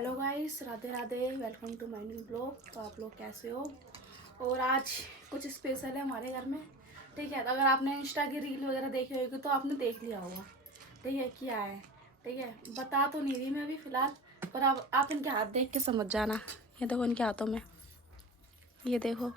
Hello guys, Radhe Radhe, welcome to my new blog. तो आप लोग कैसे हो? और आज कुछ स्पेशल है हमारे घर में, ठीक है। तो अगर आपने इंस्टा की रील वगैरह देखी होगी तो आपने देख लिया होगा, ठीक है, क्या है, ठीक है। बता तो नहीं रही मैं अभी फ़िलहाल, पर आप इनके हाथ देख के समझ जाना। ये देखो इनके हाथों में, ये देखो।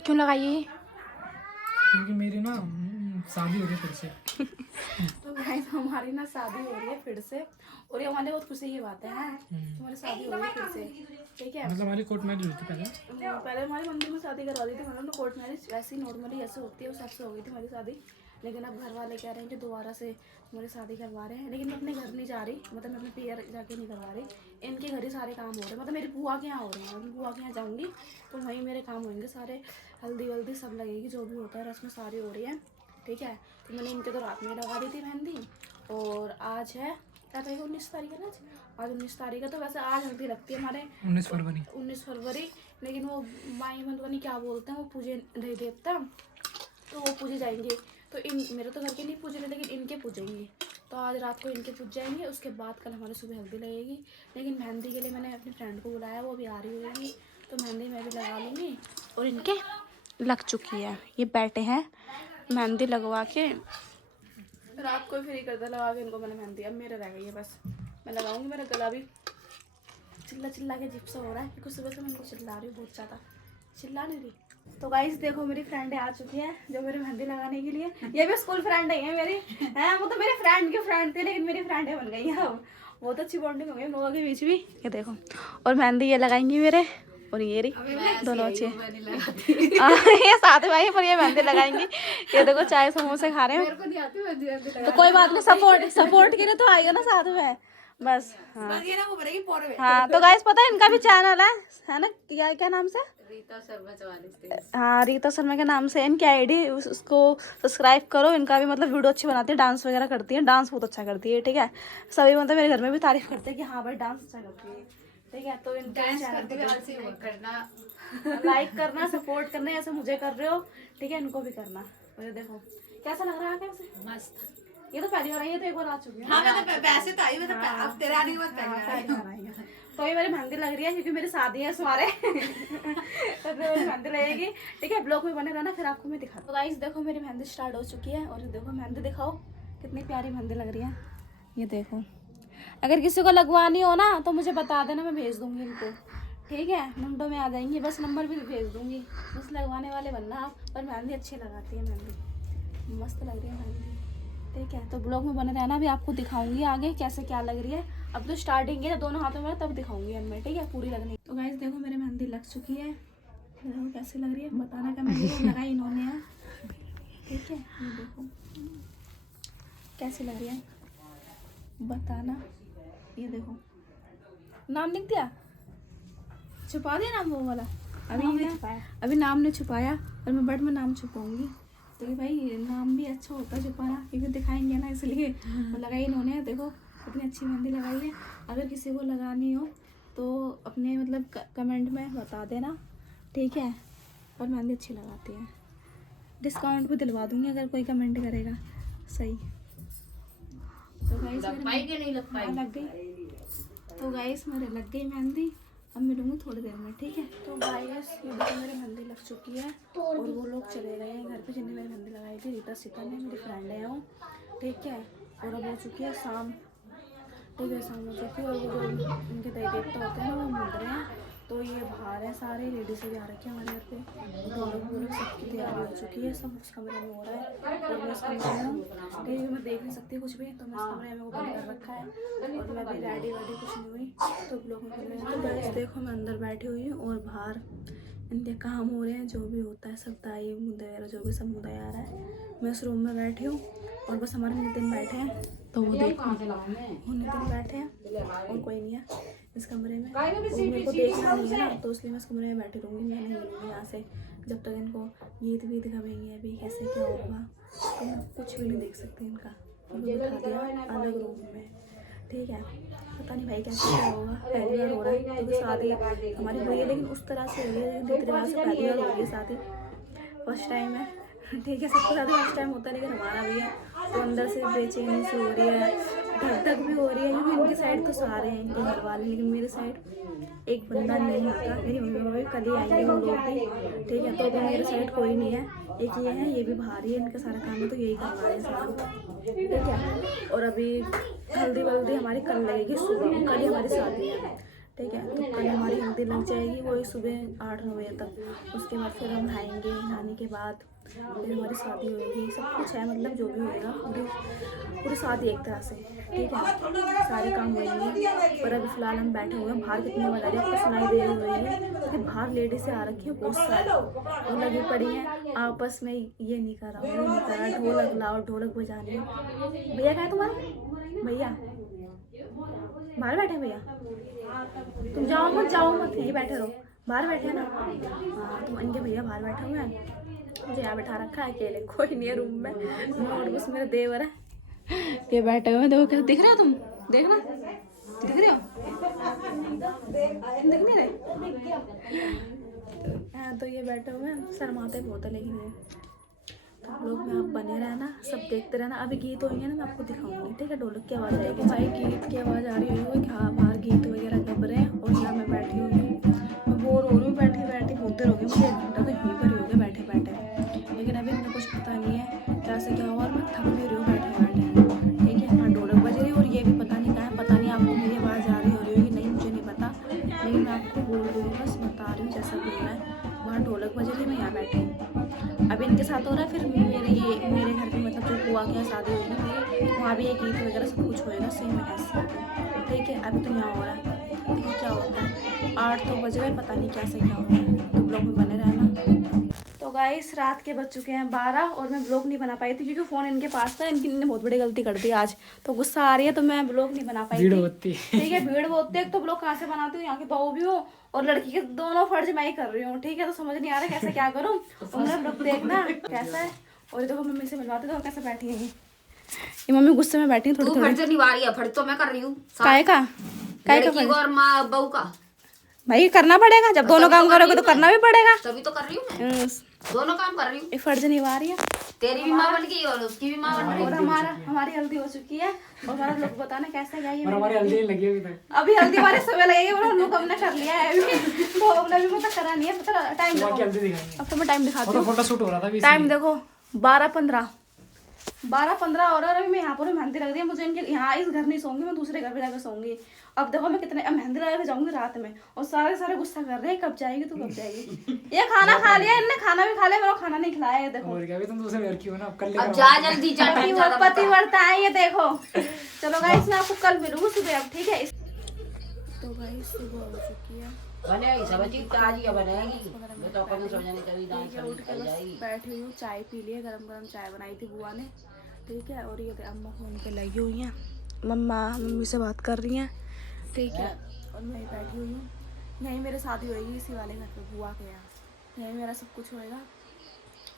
क्यों लगाई ये? क्योंकि मेरी ना शादी हो रही है फिर से। तो गाइस हमारी ना शादी हो रही है फिर से, और ये हमारे बहुत खुशी की बात है। हमारी शादी हो रही है फिर से, ठीक है। मतलब हमारी कोर्ट मैरिज हुई थी पहले। पहले हमारे मंदिर में शादी करवा दी थी मैंने, तो कोर्ट मैरिज वैसे ही नॉर्मली ऐसे होती है, उस हिसाब से हो गई थी हमारी शादी। लेकिन अब घर वाले कह रहे हैं कि दोबारा से हमारी शादी करवा रहे हैं। लेकिन मैं अपने घर नहीं जा रही, मतलब मैं अपने पियर जाके नहीं करवा रही, इनके घर ही सारे काम हो रहे हैं। मतलब मेरी बुआ के यहाँ हो रहे हैं, मैं बुआ के यहाँ जाऊँगी तो वहीं मेरे काम होंगे सारे, हल्दी वल्दी सब लगेगी, जो भी होता है रस्में सारी हो रही है, ठीक है। तो मैंने इनके तो रात में लगा दी थी मेहंदी, और आज है क्या तारीख, 19 तारीख है ना आज 19 तारीख है। तो वैसे आज हल्दी लगती है हमारे 19 फरवरी। लेकिन वो माई में पता नहीं क्या बोलते हैं, वो पूजे नहीं देवता, तो वो पूजे जाएंगे। तो इन मेरे तो घर के नहीं पूजे रहे, लेकिन इनके पूजेंगे। तो आज रात को इनके पूज जाएंगे, उसके बाद कल हमारे सुबह हल्दी लगेगी। लेकिन मेहंदी के लिए मैंने अपनी फ्रेंड को बुलाया, वो भी आ रही होगी, तो मेहंदी मैं भी लगा लूँगी। और इनके लग चुकी है, ये बैठे हैं मेहंदी लगवा के, रात को फ्री करता लगा के इनको मैंने मेहंदी। अब मेरे रह गई है, बस मैं लगाऊंगी। मेरा गला भी चिल्ला चिल्ला के जिप सा हो रहा है, क्योंकि सुबह से मैं इनको चिल्ला रही हूँ, बहुत ज़्यादा चिल्ला नहीं रही। तो गाइस देखो मेरी फ्रेंड आ चुकी है, जो मेरी मेहंदी लगाने के लिए। ये भी स्कूल फ्रेंड है मेरी, है वो तो मेरे फ्रेंड की फ्रेंड थी, लेकिन मेरी फ्रेंड बन गई है अब। बहुत अच्छी बॉन्डिंग हो गई हम लोगों के बीच भी। ये देखो, और मेहंदी ये लगाएंगी मेरे, और ये रही दोनों अच्छे ये साथ भाई, पर ये मेहंदी लगाएंगी। ये देखो चाय समोसे खा रहे हैं, मेरे को नहीं आती मेहंदी, तो कोई बात नहीं, सपोर्ट के लिए तो आएगा ना साथ में, बस। हाँ ये ना वो बनेगी पोरे में। हाँ तो गाइस पता है इनका भी चैनल है ना, क्या नाम से, रीता शर्मा 44। हाँ रीता शर्मा के नाम से इनकी आईडी, उसको सब्सक्राइब करो। इनका भी मतलब वीडियो अच्छी बनाती है, डांस वगैरह करती है, डांस बहुत अच्छा करती है, ठीक है। सभी मतलब मेरे घर में भी तारीफ करते हैं कि हाँ भाई डांस अच्छा करती है, ठीक है। तो इनका चैनल करना, लाइक करना, सपोर्ट करना, ऐसे मुझे कर रहे हो, ठीक है, इनको भी करना। और ये देखो कैसा लग रहा है, कैसे मस्त। ये तो पहली बार आई है, तो एक बार आ चुकी है। हाँ मैं तो वैसे तो आई, मैं तो अब तेरे आने के बाद पहली बार आई है। तो ये मेरी मेहंदी लग रही है, क्योंकि मेरी शादी है तुम्हारे तो मेरी मेहंदी लगेगी, ठीक है। ब्लॉग में बने रहना, फिर आपको मैं दिखा। तो गाइस देखो मेरी मेहंदी स्टार्ट हो चुकी है, और देखो मेहंदी दिखाओ कितनी प्यारी मेहंदी लग रही है। ये देखो, अगर किसी को लगवानी हो ना तो मुझे बता देना, मैं भेज दूंगी इनको, ठीक है। नंबर में आ जाएंगी, बस नंबर भी भेज दूंगी, बस लगवाने वाले बनना आप। और मेहंदी अच्छी लगाती है, मेहंदी मस्त लग रही है मेहंदी, ठीक है। तो ब्लॉग में बने रहना, भी आपको दिखाऊंगी आगे कैसे क्या लग रही है। अब तो स्टार्टिंग है, दोनों हाथों में तब दिखाऊंगी अब मैं, ठीक है, पूरी लगनी। तो गाइस देखो मेरी मेहंदी लग चुकी है, देखो कैसी लग रही है, बताना कमेंट में। लगाई इन्होंने है, ठीक है। ये देखो कैसी लग रही है, बताना। ये देखो नाम लिख दिया, छुपा दिया नाम वो वाला, अभी नाम ने छुपाया, और मैं बट में नाम छुपाऊंगी। तो ये भाई नाम भी अच्छा होता है छुपाना, क्योंकि दिखाएंगे ना, इसलिए तो लगाई इन्होंने। देखो कितनी अच्छी मेहंदी लगाई है। अगर किसी को लगानी हो तो अपने मतलब कमेंट में बता देना, ठीक है। और मेहंदी अच्छी लगाती है, डिस्काउंट भी दिलवा दूंगी अगर कोई कमेंट करेगा, सही। तो गाइस लग गई, तो गाइस मेरे लग गई मेहंदी। अब मिलूंगी थोड़ी देर में, ठीक है। तो गाइस ये देखो मेरी मेहंदी लग चुकी है, और वो लोग चले गए हैं घर पे जिन्हें मेरी मेहंदी लगाई थी, रीता सीता ने, मेरी फ्रेंड है वो, ठीक है। और अब हो चुकी है शाम, ठीक है, शाम हो चुकी है। और वो जो उनके दही देवता होते हैं ना, वो मिल रहे हैं। तो ये बाहर है, सारे लेडीज भी आ रखे हैं हमारे घर पे, ढोलक सबकी तैयारी हो चुकी है, सब उस कमरे में हो रहा है। और मैं इस कमरे में हूँ, ठीक है, मैं देख नहीं सकती कुछ भी, तो मैं इस कमरे में वो बंद कर रखा है, और मैं भी रेडी वेडी कुछ नहीं हुई, तो ब्लॉग में बने रहना। तो गाइस देखो मैं अंदर बैठी हुई हूँ, और बाहर इनके काम हो रहे हैं, जो भी होता है सब, दाई मुद्दे वगैरह जो भी सब मुद्दा आ रहा है। मैं उस रूम में बैठी हूँ, और बस हमारे नितिन बैठे हैं, तो वो देखो वो नितिन बैठे हैं, और कोई नहीं है इस कमरे में, और मेरे को देखना नहीं है ना, तो इसलिए मैं इस कमरे में बैठी रहूँगी, मैं नहीं हिलूँगी यहाँ से जब तक इनको गीत वीत गवेंगे अभी कैसे क्या होगा, तो मैं कुछ भी नहीं देख सकती इनका। उनको बिठा दिया अलग रूम में, ठीक है। पता नहीं भाई कैसे क्या होगा, पहली बार हो रहा है, क्योंकि शादी हमारी हुई है, लेकिन उस तरह से हुई है, रीति रिवाज से पहली बार हो रही है शादी, फर्स्ट टाइम है, ठीक है। सबके साथ फर्स्ट टाइम होता है, लेकिन हमारा भी है, तो अंदर से बेचैनी सी हो रही है, धक धक भी हो रही है क्योंकि इनकी साइड तो सारे हैं इनके घर वाले, लेकिन मेरी साइड एक बंदा नहीं आता। मेरी मम्मी पापा भी कल ही आएंगे वो लोग भी, ठीक है। तो अभी मेरे साइड कोई नहीं है, एक ये है, ये भी भारी है, इनका सारा काम है तो यही करवा रहे हैं सारा, ठीक है। और अभी हल्दी वल्दी हमारी कल लगेगी सुबह, कल ही हमारी शादी है, ठीक है। तो कल हमारी हल्दी लग जाएगी वही सुबह 8-9 बजे तक। उसके बाद फिर हम नहाएंगे, नहाने के बाद फिर हमारी शादी होगी, सब कुछ है, मतलब जो भी होएगा पूरी शादी एक तरह से, ठीक है। सारे काम होंगे। पर अभी फिलहाल हम बैठे हुए हैं बाहर, कितनी आवाज़ आ रही है आपको सुनाई दे रही होगी, फिर बाहर लेडीज से आ रखी है बहुत सारी, वो लगी पड़ी हैं आपस में, ये नहीं कर रहा वो नहीं कर रहा, ढोलक लाओ ढोलक बजानी। भैया कहाँ है तुम्हारे? भैया बाहर बैठे हैं भैया, तुम जाओ मत यहीं बैठे रहो, बाहर बैठे ना। हाँ तुम इनके भैया बाहर बैठे हुए हैं, मुझे यहाँ बैठा रखा है अकेले, कोई नहीं है रूम में, और बस मेरा देवर है ये बैठे हुए हैं। देखो कैसे दिख रहे हो तुम, देखना दिख रहे हो, दिख नहीं रहे? हाँ तो ये बैठे हुए हैं, शर्माते बहुत है लेकिन ये तो लोग में आप बने रहना, सब देखते रहना। अभी गीत होंगे ना मैं आपको दिखाऊंगी, ठीक है। ढोलक की आवाज़ आएगी, भाई गीत की आवाज़ आ रही होगी, हाँ बाहर गीत वगैरह गब रहे हैं और यहाँ मैं बैठी हुई हूँ, मैं बोर हो रही हूँ बैठी बैठी, बहुत देर हो गई मुझे, 1 घंटा तो यहीं पर ही हो गया बैठे बैठे, लेकिन अभी इतना कुछ पता नहीं है कैसे क्या हुआ, और मैं थक भी रही हूँ बैठे बैठे, ठीक है। हाँ ढोलक बज रही है और ये भी पता नहीं कहाँ है, पता नहीं आपको मेरी आवाज़ आ रही हो रही होगी नहीं, मुझे नहीं पता, लेकिन मैं आपको बोल रही हूँ, बस बता रही हूँ जैसा बोलना है। वहाँ ढोलक बज रही है, मैं यहाँ बैठी हूँ, अभी इनके साथ हो रहा है, फिर मेरे घर पे मतलब जो हुआ क्या शादी हुई ना मेरी, वहाँ भी एक गीत वगैरह सब कुछ होएगा सेम ऐसे, ठीक है। अभी तो यहाँ हो रहा है, देखिए क्या होता है, 8 तो बज गए, पता नहीं कैसे क्या होगा, तो ब्लॉग में बने रहना। तो गाइस रात के बज चुके हैं 12 और मैं ब्लॉग नहीं बना पाई थी क्योंकि फ़ोन इनके पास था, इनने बहुत बड़ी गलती कर दी आज, तो गुस्सा आ रही है तो मैं ब्लॉग नहीं बना पाई थी, ठीक है। भीड़ बहुत है तो ब्लॉग कहाँ से बनाती हूँ, यहाँ की बहू भी हूँ और लड़की के दोनों फर्ज मैं ही कर रही हूँ, ठीक है। तो समझ नहीं आ रहा कैसे क्या करूँ, उन्होंने ब्लॉग देखना कैसा है। और देखो मम्मी से मिलवाते तो कैसे बैठी है ये मम्मी गुस्से में बैठी है थोड़ी फर्ज निभा रही है, फर्ज तो मैं कर रही हूँ, काय का लड़की और माँ बहू का भाई करना पड़ेगा, जब दोनों काम करोगे तो करना भी पड़ेगा, तभी तो कर रही हूँ मैं, दोनों काम कर रही हूँ। ये फर्ज निभा रही है, तेरी भी माँ बन गई और उसकी भी माँ बन रही और हमारी हल्दी हो चुकी है, और हमारा लोग बताना कैसे गया ये हमारी हल्दी लगी अभी तक, अभी हल्दी हमारे सुबह लगेगी, हम लोग हमने कर लिया है अभी, तो हमने भी मतलब करा नहीं है, पता टाइम देखो, अब तो मैं टाइम दिखाती हूँ, फोटो शूट हो रहा था अभी, टाइम देखो 12:15 और अभी मैं यहाँ पर मेहंदी लग रही है, मुझे इनके यहाँ इस घर नहीं सोऊंगी, मैं दूसरे घर पे जाकर सोऊंगी। अब देखो मैं कितने मेहंदी लगा के जाऊंगी रात में, और सारे गुस्सा कर रहे हैं कब जाएगी तू कब जाएगी। ये खाना खा लिया इनने, खाना भी खा लिया, मेरा खाना नहीं खिलाया है, देखो और क्या, अभी तुम दूसरे घर की हो ना, अब कल अब जा जल्दी जा, पतिव्रता है ये देखो। चलो गाइस मैं आपको कल मिलूंगी सुबह अब, ठीक है। तो गाइस सुबह हो चुकी है, बनेगी सब्जी ताजी बनेगी, मैं तो अपन सोचने कभी दाल ठीक है। उठ के बस बैठी हुई हूँ, चाय पी लिए, गरम चाय बनाई थी बुआ ने, ठीक है। और ये अम्मा फोन पे लगी हुई हैं, मम्मी से बात कर रही हैं, ठीक है। और मैं बैठी हुई हूँ, यहीं मेरे शादी होएगी इसी वाले घर पे बुआ के यहाँ, यहीं मेरा सब कुछ होएगा,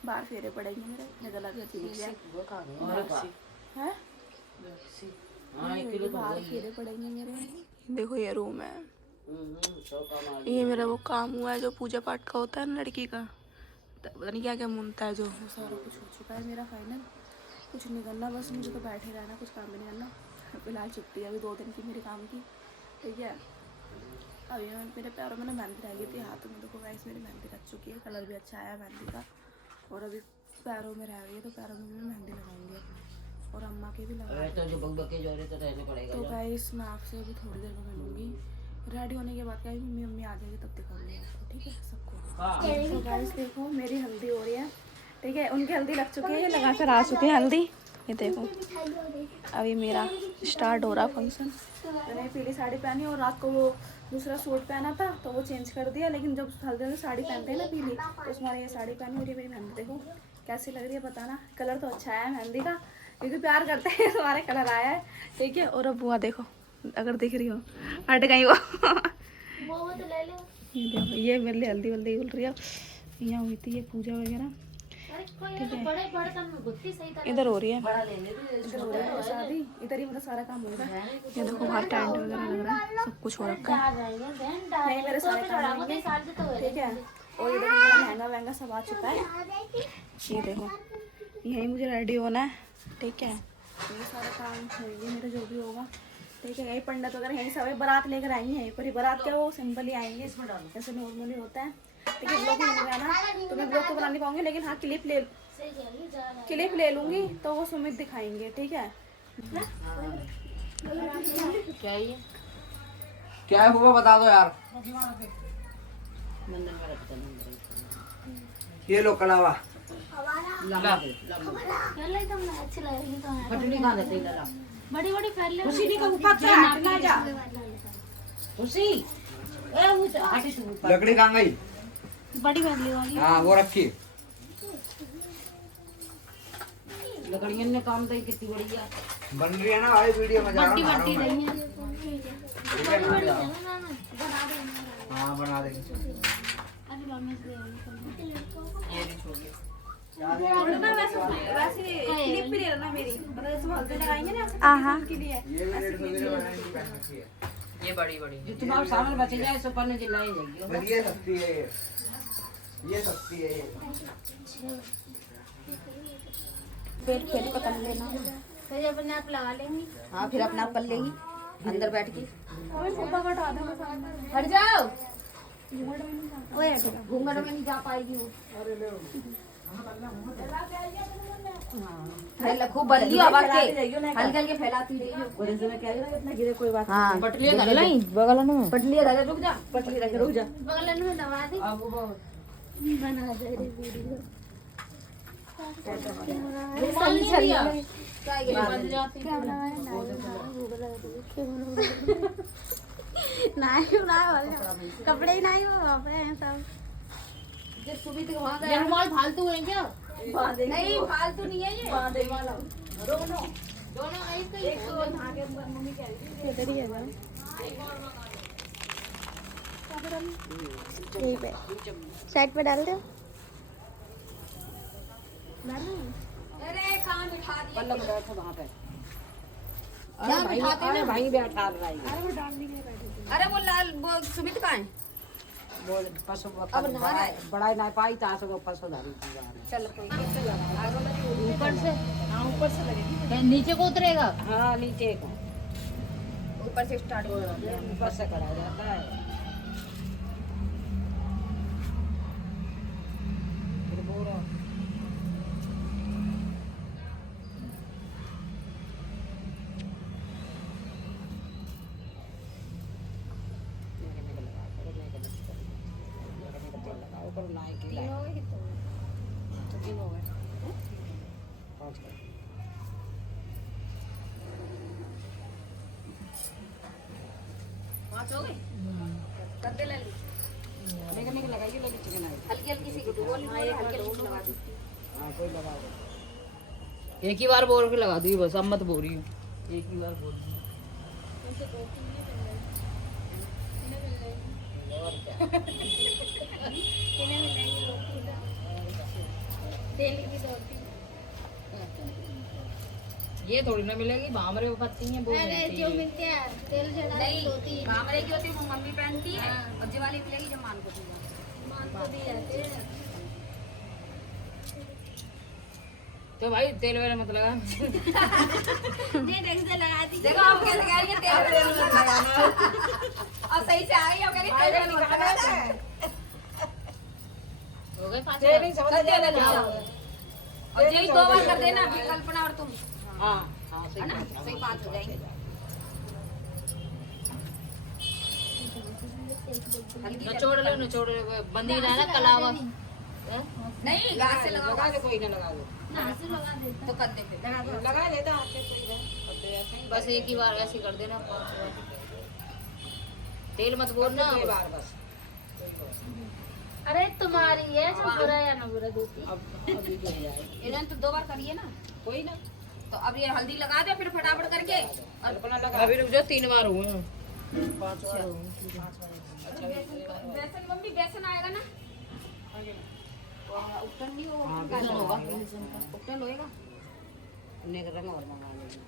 बाहर फेरे पड़ेंगे मेरे गला है, बाहर फेरे पड़ेंगे मेरे। देखो ये रूम है, ये मेरा वो काम हुआ है जो पूजा पाठ का होता है ना लड़की का, पता नहीं क्या क्या मुनता है, जो सारा कुछ हो चुका है मेरा फाइनल, कुछ नहीं करना, बस मुझे तो बैठे रहना, कुछ काम भी नहीं करना। फिलहाल छुट्टी है अभी 2 दिन की मेरे काम की, ठीक है। अभी मेरे पैरों में ना मेहंदी रह गई थी, हाथों में देखो गाइस मेरी मेहंदी रख चुकी है, कलर भी अच्छा आया मेहंदी का, और अभी पैरों में रह गई है तो पैरों में भी मेहंदी लगाऊंगी अपने, और अम्मा के भी लगा। तो गाइस मैं आपसे अभी थोड़ी देर में मिलूंगी, रेडी होने के बाद क्या मम्मी आ जाएगी तब दिखाऊंगी आपको, ठीक है सबको। तो गाइस देखो मेरी हल्दी हो रही है, ठीक है। उनकी हल्दी लग चुकी है, ये लगा कर आ चुके हैं हल्दी, ये देखो अभी मेरा स्टार्ट हो रहा फंक्शन। मैंने पीली साड़ी पहनी और रात को वो दूसरा सूट पहना था तो वो चेंज कर दिया, लेकिन जब हल्दी में साड़ी पहनते हैं ना पीली, तो उसमें ये साड़ी पहनी हो रही है मेरी मेहंदी, देखो कैसी लग रही है बताना। कलर तो अच्छा है मेहंदी का, क्योंकि प्यार करते हैं तुम्हारे कलर आया है, ठीक है। और अब बुआ देखो अगर दिख रही हो हट गई वो तो ले लो। ये देखो ये मेरे लिए हल्दी वल्दी बोल रही है, यहाँ हुई थी ये पूजा वगैरह, ठीक है। इधर हो रही है, इधर हो रही है शादी, इधर ही मतलब सारा काम होगा। ये देखो बाहर टेंट वगैरह लग रहा है, सब कुछ हो रखा है, नहीं मेरे सारे काम होंगे, ठीक है। और इधर मेरा लहंगा वहंगा सब आ चुका है, ये देखो यही मुझे रेडी होना है, ठीक है। ये सारा काम होंगे मेरा जो भी होगा, ठीक है। यही पंडित वगैरह यहीं सब बारात लेकर आएंगे यहीं पर ही। बारात क्या वो सिंपल ही आएंगे जैसे नॉर्मली होता है, ठीक है। ब्लॉग में बनाना तो मैं ब्लॉग तो बना नहीं पाऊंगी, लेकिन हाँ क्लिप ले लूँगी तो वो सुमित दिखाएंगे, ठीक है। क्या ये क्या है हुआ बता दो यार। मंदिर में रखते हैं ये लो कड़ावा। लगा दे फटनी कहाँ देते हैं लगा बड़ी बड़ी फैल खुशी नहीं को ऊपर से हटना जा खुशी ए वो हटी से ऊपर लकड़ी कहाँ गई? बड़ी फैली वाली हाँ वो रखी। लकड़ियों ने काम तो कितनी बड़ी है बन रही है ना भाई, वीडियो में जा रहा हूँ। हाँ बना देंगे। वैसे क्लिप भी ले लेना मेरी, मतलब जैसे हल्दी लगाएंगे ना के लिए। ये भी 150 की पहन रखी है। ये बड़ी बड़ी जो तुम्हारा सामान बच जाए सो पन्ने जिलाए जाएगी पर ये सस्ती है, ये सस्ती है ये। पेट पकड़ लेना, फिर अपने आप लगा लेंगी। हाँ फिर अपना आप कर लेगी अंदर बैठ के हट जाओ। ओए घूंघट में नहीं जा पाएगी वो हाँ खूब बदली आवाज के हल्के हल्के फैलाती रही कोई बात हाँ पटलियाँ कर लाई बगल में। पटलियाँ रखे रुक जा पटली रखे रुक जा बगल में दबा दे। अब वो बना दे रे वीडियो। कपड़े ही नहीं वो वापरे हैं सब। ये रुमाल फालतू है क्या नहीं फालतू नहीं है ये। दोनों ऐसे ही साइड पे डाल दो। अरे कहाँ बिठा दिया पल्लम बैठो वहाँ पे अरे भाई बैठा रहा है अरे वो लाल वो सुमित कहाँ है वो पशु अब बड़ा ना पाई तास वो पशु धारी चल ऊपर से हाँ ऊपर से लगेगी नीचे को उतरेगा हाँ नीचे को ऊपर से स्टार्ट हो जाता है ऊपर से करा जाता है एक ही बार बोल के लगा दी बस, अब मत बोल रही हूँ। एक ही बार बोल दी। ये थोड़ी ना मिलेगी, भामरे वो पत्ती है वो अरे जो मिलते हैं तेल चढ़ा नहीं होती है। भामरे की होती है वो मम्मी पहनती है और जो वाली मिलेगी जो मान को दी मान को दी जाती है। तो भाई तेल वेल मत लगा। नहीं ढंग से लगा दी। देखो आप कैसे कह रही है तेल वेल लगाना और सही से आ गई अब कह रही तेल वेल लगाना है हो गए 5 कर देना और यही 2 बार कर देना फिर कल्पना और तुम हाँ हाँ है ना सही 5 हो जाएंगे नचोड़ लो बंदी ना ना कलावा। नहीं घास से लगा दे कोई ना लगा दो घास से लगा दे। तो कर दे फिर लगा देता हाथ से कोई ना बस एक ही बार ऐसे कर देना 5 बार। तेल मत बोलना कोई बार बस अरे तुम्हारी है जो बुरा या ना बुरा दूसरी। अब अभी जो जाए इन्होंने तो 2 बार करिए ना कोई ना तो अब ये हल्दी लगा दे फिर फटाफट करके और अपना लगा अभी रुक जाओ 3 बार हुए हैं। 5 बार बेसन मम्मी बेसन आएगा ना उपटन नहीं होगा बेसन होगा उपटन होएगा उन्हें रंग और मंगा लेंगे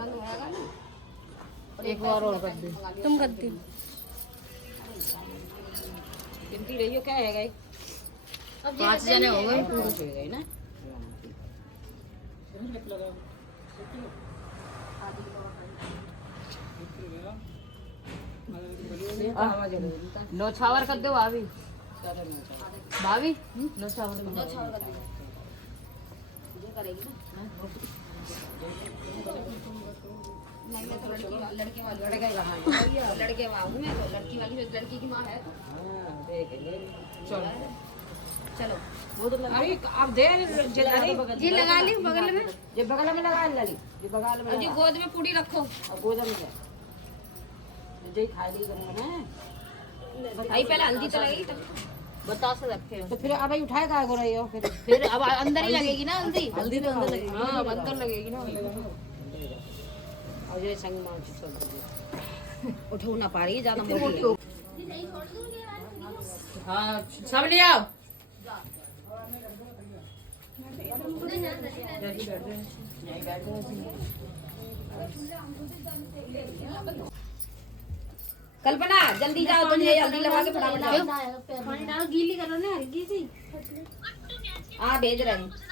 रंग होएगा ना एक बार और कर दे। तुम करती गिनती रहियो क्या है गई 5 जने हो गए। पूरा हो गई ना नौछावर कर दो भाभी भाभी नौछावर लड़के वाली मैं तो लड़की वाली लड़की की माँ है चलो वो तो लगा अब दे जी लगा ली बगल में ये बगल में लगा ली ये बगल में जी गोद में पूरी रखो और गोद में जी खा ली करूंगा ना भाई पहले हल्दी तो लगेगी तब बताओ से रखे तो फिर अब उठाए का हो रही हो फिर अब अंदर ही लगेगी ना हल्दी हल्दी तो अंदर लगेगी हाँ अब अंदर लगेगी ना और ये संग मार सब उठो ना पा रही ज्यादा मोटी हाँ सब ले आओ कल्पना जल्दी जाओ तुम ये जल्दी लगा के फटाफट पानी डालो गीली करो ना हल्की सी हाँ भेज रहे हैं